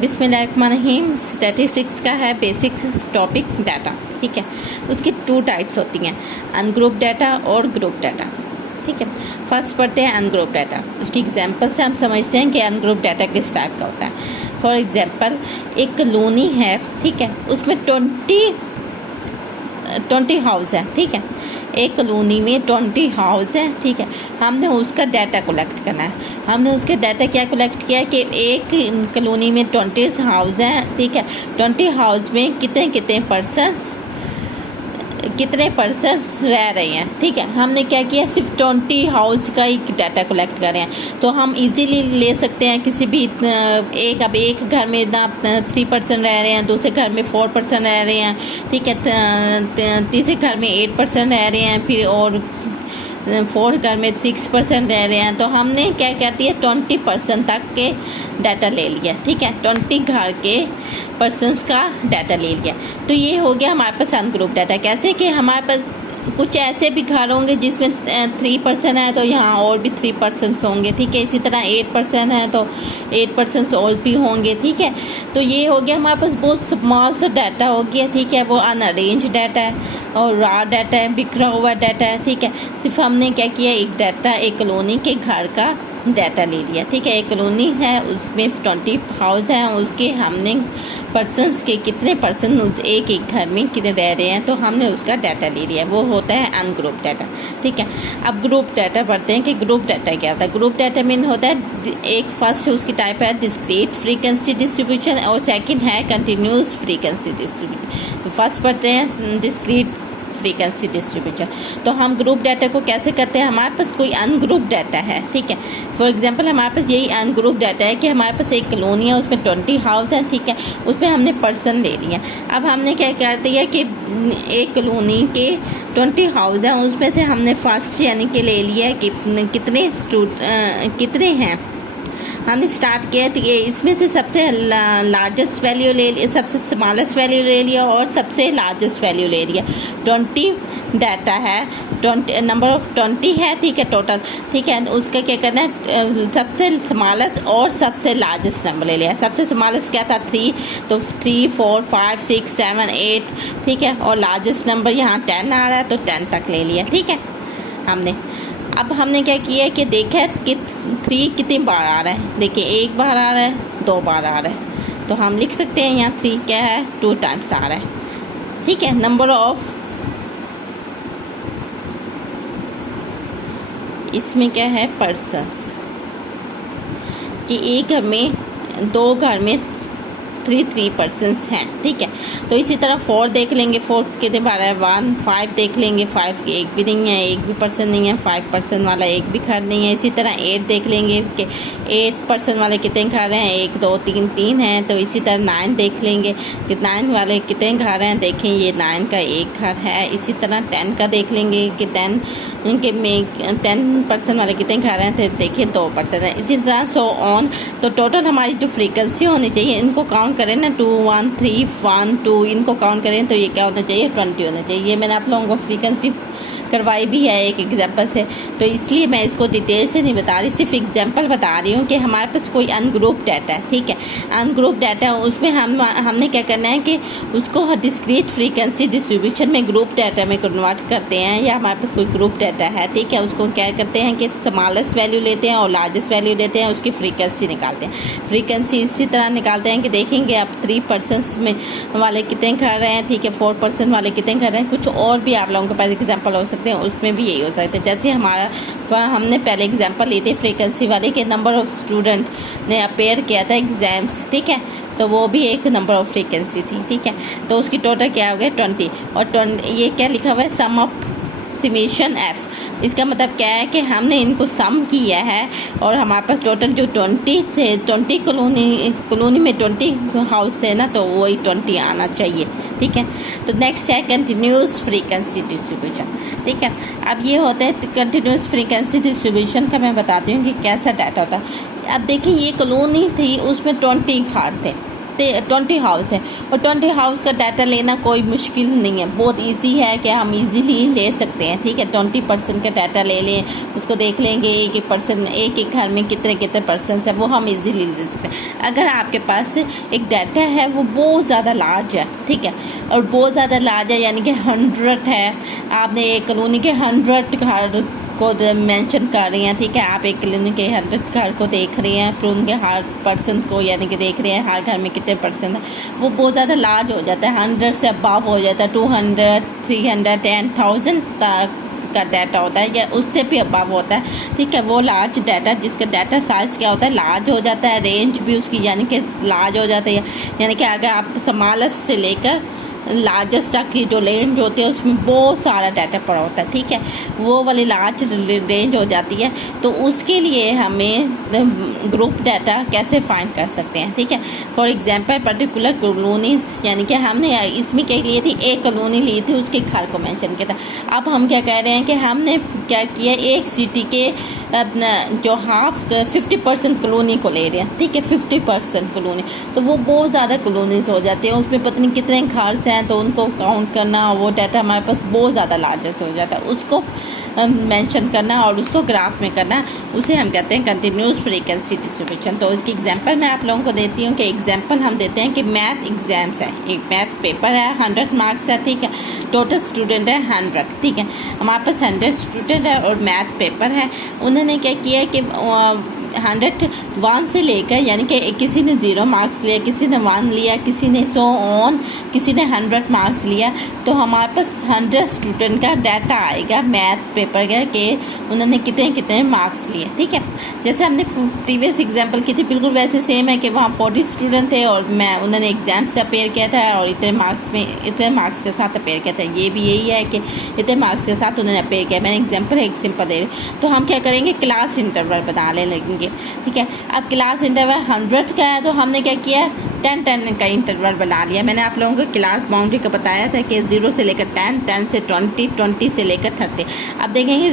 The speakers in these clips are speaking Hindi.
बिस्मिल्लाहिर्रहमानिर्रहीम। स्टैटिस्टिक्स का है बेसिक टॉपिक डाटा, ठीक है। उसकी 2 टाइप्स होती हैं, अनग्रुप डाटा और ग्रुप डाटा, ठीक है। फर्स्ट पढ़ते हैं अनग्रुप डाटा। उसकी एग्जांपल से हम समझते हैं कि अनग्रुप डाटा किस टाइप का होता है। फॉर एग्जांपल, एक कॉलोनी है, ठीक है, उसमें 20 हाउस है, ठीक है। एक कॉलोनी में 20 हाउस है, ठीक है। हमने उसका डाटा कलेक्ट करना है। हमने उसके डाटा क्या कलेक्ट किया कि एक कॉलोनी में 20 हाउस हैं, ठीक है। 20 हाउस में कितने पर्सन्स रह रहे हैं, ठीक है। हमने क्या किया, सिर्फ 20 हाउस का ही डाटा कलेक्ट कर रहे हैं। तो हम इजीली ले सकते हैं किसी भी एक घर में ना 3 पर्सन रह रहे हैं, दूसरे घर में 4 पर्सन रह रहे हैं, ठीक है। तीसरे घर में 8 पर्सन रह रहे हैं, फिर और 4 घर में 6 पर्सन रह रहे हैं। तो हमने क्या कहती है 20 पर्सन तक के डाटा ले लिया, ठीक है। 20 घर के पर्सन्स का डाटा ले लिया। तो ये हो गया हमारे पास अनग्रुप डाटा। कैसे कि हमारे पास कुछ ऐसे भी घर होंगे जिसमें 3 पर्सन है, तो यहाँ और भी 3 पर्सन्स होंगे, ठीक है। इसी तरह 8 पर्सन है तो 8 पर्सन्स और भी होंगे, ठीक है। तो ये हो गया हमारे पास बहुत स्मॉल सा डाटा हो गया, ठीक है। वो अनअरेंज डाटा है और रॉ डाटा है, बिखरा हुआ डाटा है, ठीक है। सिर्फ हमने क्या किया, एक कॉलोनी के घर का डाटा ले लिया, ठीक है। एक कॉलोनी है, उसमें 20 हाउस हैं, उसके हमने पर्सन्स के कितने पर्सन एक घर में कितने रह रहे हैं, तो हमने उसका डाटा ले लिया। वो होता है अनग्रुप डाटा, ठीक है। अब ग्रुप डाटा पढ़ते हैं कि ग्रुप डाटा क्या होता है। ग्रुप डाटा मीन होता है, एक फर्स्ट उसकी टाइप है डिस्क्रीट फ्रीक्वेंसी डिस्ट्रीब्यूशन और सेकंड है कंटिन्यूस फ्रीक्वेंसी डिस्ट्रीब्यूशन। तो फर्स्ट पढ़ते हैं डिस्क्रीट फ्रीक्वेंसी डिस्ट्रीब्यूशन। तो हम ग्रुप डाटा को कैसे करते हैं, हमारे पास कोई अनग्रुप डाटा है, ठीक है। फॉर एग्जांपल, हमारे पास यही अनग्रुप डाटा है कि हमारे पास एक कॉलोनी है, उसमें 20 हाउस हैं, ठीक है। उसमें हमने पर्सन ले लिए। अब हमने क्या कर दिया कि एक कॉलोनी के 20 हाउस हैं, उसमें से हमने फर्स्ट यानी कि ले लिया कि कितने हैं। हमने स्टार्ट किया तो ये इसमें से सबसे लार्जेस्ट वैल्यू ले लिया, सबसे स्मॉलेस्ट वैल्यू ले लिया और सबसे लार्जेस्ट वैल्यू ले लिया। 20 डाटा है, 20 नंबर ऑफ 20 है, ठीक है, टोटल, ठीक है। उसका क्या करना है, सबसे स्मॉलेस्ट और सबसे लार्जेस्ट नंबर ले लिया। सबसे स्मॉलेस्ट क्या था 3, तो 3, 4, 5, 6, 7, 8, ठीक है। और लार्जेस्ट नंबर यहाँ 10 आ रहा है, तो 10 तक ले लिया, ठीक है हमने। अब हमने क्या किया कि देखा कि 3 कितनी बार आ रहा है। देखिए, 1 बार आ रहा है, 2 बार आ रहा है, तो हम लिख सकते हैं यहाँ 3 क्या है, 2 टाइम्स आ रहा है, ठीक है। नंबर ऑफ, इसमें क्या है पर्सन्स, कि एक घर में 2 घर में 3 पर्सन्स हैं, ठीक है। तो इसी तरह 4 देख लेंगे, 4 कितने बार है, 1, 5 देख लेंगे, 5 एक भी नहीं है, एक भी पर्सन नहीं है, 5 पर्सन वाला एक भी घर नहीं है। इसी तरह 8 देख लेंगे कि 8 पर्सन वाले कितने घर हैं, 1, 2, 3 हैं। तो इसी तरह 9 देख लेंगे कि 9 वाले कितने घर हैं, देखें ये 9 का एक घर है। इसी तरह 10 का देख लेंगे कि 10 पर्सन वाले कितने घर हैं, तो देखिए 2 पर्सन है। इसी तरह सो ऑन। तो टोटल हमारी जो फ्रीक्वेंसी होनी चाहिए, इनको काउंट करें ना, 2, 1, 3, 1, 2, इनको काउंट करें तो ये क्या होना चाहिए, 20 होना चाहिए। ये मैंने आप लोगों को फ्रीक्वेंसी करवाई भी है एक एग्जांपल से, तो इसलिए मैं इसको डिटेल से नहीं बता रही, सिर्फ एग्जांपल बता रही हूँ कि हमारे पास कोई अनग्रुप डाटा है, ठीक है। अनग्रुप डाटा उसमें हमने क्या करना है कि उसको डिस्क्रीट फ्रीक्वेंसी डिस्ट्रीब्यूशन में ग्रुप डाटा में कन्वर्ट करते हैं, या हमारे पास कोई ग्रुप डाटा है, ठीक है। उसको क्या करते हैं कि स्मॉलेस्ट वैल्यू लेते हैं और लार्जेस्ट वैल्यू लेते हैं, उसकी फ्रीक्वेंसी निकालते हैं। फ्रीक्वेंसी इसी तरह निकालते हैं कि देखेंगे आप 3 पर्सन्स में वाले कितने घर हैं, ठीक है, 4 पर्सन वाले कितने घर हैं। कुछ और भी आप लोगों के पास एग्जाम्पल हो सकते हैं, उसमें भी यही हो सकता है। जैसे हमने पहले एग्जांपल ली थी फ्रीक्वेंसी वाली के नंबर ऑफ स्टूडेंट ने अपेयर किया था एग्जाम्स, ठीक है, तो वो भी एक नंबर ऑफ फ्रीक्वेंसी थी, ठीक है। तो उसकी टोटल क्या हो गया 20, और ये क्या लिखा हुआ है, सम ऑफ समेशन एफ। इसका मतलब क्या है कि हमने इनको सम किया है और हमारे पास टोटल जो 20 थे, 20 कॉलोनी में 20 हाउस थे ना, तो वही 20 आना चाहिए, ठीक है। तो नेक्स्ट है कंटिन्यूस फ्रीक्वेंसी डिस्ट्रीब्यूशन, ठीक है। अब ये होता है कंटिन्यूस फ्रीक्वेंसी डिस्ट्रीब्यूशन का, मैं बताती हूँ कि कैसा डाटा होता है। अब देखिए, ये कॉलोनी थी, उसमें 20 घर थे, 20 हाउस है, और 20 हाउस का डाटा लेना कोई मुश्किल नहीं है, बहुत इजी है कि हम इजीली ले सकते हैं। ठीक है, 20 पर्सन का डाटा ले लें, उसको देख लेंगे एक एक पर्सन, एक एक घर में कितने कितने पर्सन है, वो हम इजीली ले सकते हैं। अगर आपके पास एक डाटा है वो बहुत ज़्यादा लार्ज है, ठीक है, और बहुत ज़्यादा लार्ज है यानी कि 100 है, आपने एक कॉलोनी के 100 घर को मेंशन कर रही हैं। ठीक है, आप एक कॉलोनी के 100 घर को देख रहे हैं, फिर उनके हर पर्सन को यानी कि देख रहे हैं हर घर में कितने पर्सन है, वो बहुत ज़्यादा लार्ज हो जाता है, 100 से अबव हो जाता है, 200, 300, 10,000 तक का डाटा होता है, या उससे भी अबव होता है। ठीक है, वो लार्ज डाटा, जिसका डाटा साइज क्या होता है, लार्ज हो जाता है, रेंज भी उसकी यानी कि लार्ज हो जाता है, यानी कि अगर आप स्मॉलेस्ट से लेकर लार्जेस्ट तक की जो रेंज होती है उसमें बहुत सारा डाटा पड़ा होता है। ठीक है, वो वाली लार्ज रेंज हो जाती है, तो उसके लिए हमें ग्रुप डाटा कैसे फाइंड कर सकते हैं। ठीक है, फॉर एग्जांपल पर्टिकुलर कॉलोनीज, यानी कि हमने इसमें क्या लिए थी, एक कॉलोनी ली थी, उसके घर को मेंशन किया था। अब हम क्या कह रहे हैं कि हमने क्या किया, एक सिटी के अपना जो 50% कॉलोनी को ले रहे हैं। ठीक है, 50% कॉलोनी, तो वो बहुत ज़्यादा कॉलोनीज हो जाती है, उसमें पता नहीं कितने घर हैं, तो उनको काउंट करना, वो डाटा हमारे पास बहुत ज़्यादा लार्जेस्ट हो जाता है, उसको मेंशन करना और उसको ग्राफ में करना, उसे हम कहते हैं कंटिन्यूस फ्रीक्वेंसी डिस्ट्रीब्यूशन। तो इसकी एग्जांपल मैं आप लोगों को देती हूँ कि एग्जांपल हम देते हैं कि मैथ एग्जाम्स है, एक मैथ पेपर है, 100 मार्क्स है। ठीक है, टोटल स्टूडेंट है 100। ठीक है, हमारे पास 100 स्टूडेंट है और मैथ पेपर है। उन्होंने क्या किया कि 101 से लेकर, यानी कि किसी ने 0 मार्क्स लिया, किसी ने 1 लिया, किसी ने सो ऑन, किसी ने 100 मार्क्स लिया, तो हमारे पास 100 स्टूडेंट का डाटा आएगा मैथ पेपर का कि उन्होंने कितने कितने मार्क्स लिए। ठीक है, जैसे हमने प्रीवियस एग्जांपल की थी, बिल्कुल वैसे सेम है कि वहाँ 40 स्टूडेंट थे और उन्होंने एग्जाम से अपेयर किया था और इतने मार्क्स के साथ अपेयर किया था। ये भी यही है कि इतने मार्क्स के साथ उन्होंने अपेयर किया। मैंने एग्जाम्पल एक सिंपल दे रही, तो हम क्या करेंगे, क्लास इंटरवल बनाने लगेंगे। ठीक है, अब क्लास इंटरवल 100 का है, तो हमने क्या किया, 10 का इंटरवल बना लिया। मैंने आप लोगों को क्लास बाउंड्री का बताया था कि 0 से लेकर 10, 10 से 20, 20 से लेकर 30। अब देखेंगे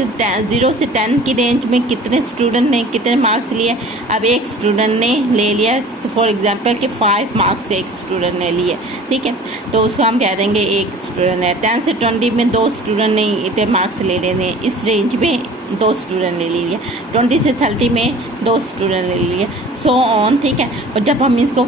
0 से 10 की रेंज में कितने स्टूडेंट ने कितने मार्क्स लिए। अब एक स्टूडेंट ने ले लिया फॉर एग्जांपल कि 5 मार्क्स एक स्टूडेंट ने लिए। ठीक है, तो उसको हम कह देंगे एक स्टूडेंट है। 10 से 20 में 2 स्टूडेंट ने इतने मार्क्स ले लेने, इस रेंज में 2 स्टूडेंट ले लिए। 20 से 30 में 2 स्टूडेंट ले लिए, सो ऑन। ठीक है, और जब हम इसको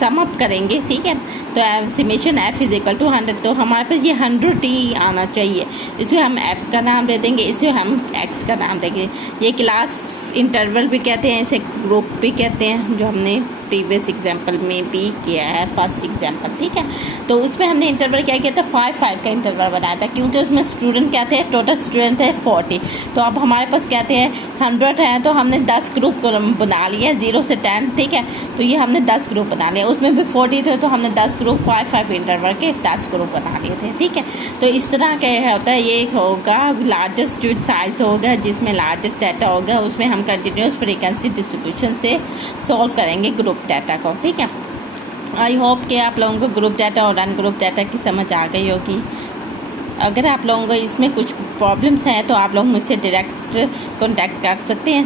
सम अप करेंगे, ठीक है, तो estimation f is equal to 100, तो हमारे पास ये 100 ही आना चाहिए। इसे हम f का नाम दे देंगे, इसे हम x का नाम देंगे। ये क्लास इंटरवल भी कहते हैं, इसे ग्रुप भी कहते हैं, जो हमने प्रीवियस एग्जांपल में भी किया है, फर्स्ट एग्जांपल। ठीक है, तो उसमें हमने इंटरवल क्या किया था, 5 का इंटरवल बनाया था, क्योंकि उसमें स्टूडेंट क्या थे, टोटल स्टूडेंट थे 40। तो अब हमारे पास कहते हैं 100 हैं, तो हमने 10 ग्रुप बना लिया, 0 से 10। ठीक है, तो ये हमने 10 ग्रुप बना लिया, उसमें भी 40 थे, तो हमने 10 ग्रुप 5 इंटरवल के 10 ग्रुप बना लिए थे। ठीक है, तो इस तरह क्या होता है, ये होगा लार्जेस्ट जो साइज होगा, जिसमें लार्जेस्ट डाटा होगा, उसमें हम कंटिन्यूस फ्रीक्वेंसी डिस्ट्रीब्यूशन से सॉल्व करेंगे ग्रुप डाटा को। ठीक है, आई होप कि आप लोगों को ग्रुप डाटा और अनग्रुप डाटा की समझ आ गई होगी। अगर आप लोगों को इसमें कुछ प्रॉब्लम्स हैं तो आप लोग मुझसे डायरेक्ट कॉन्टैक्ट कर सकते हैं।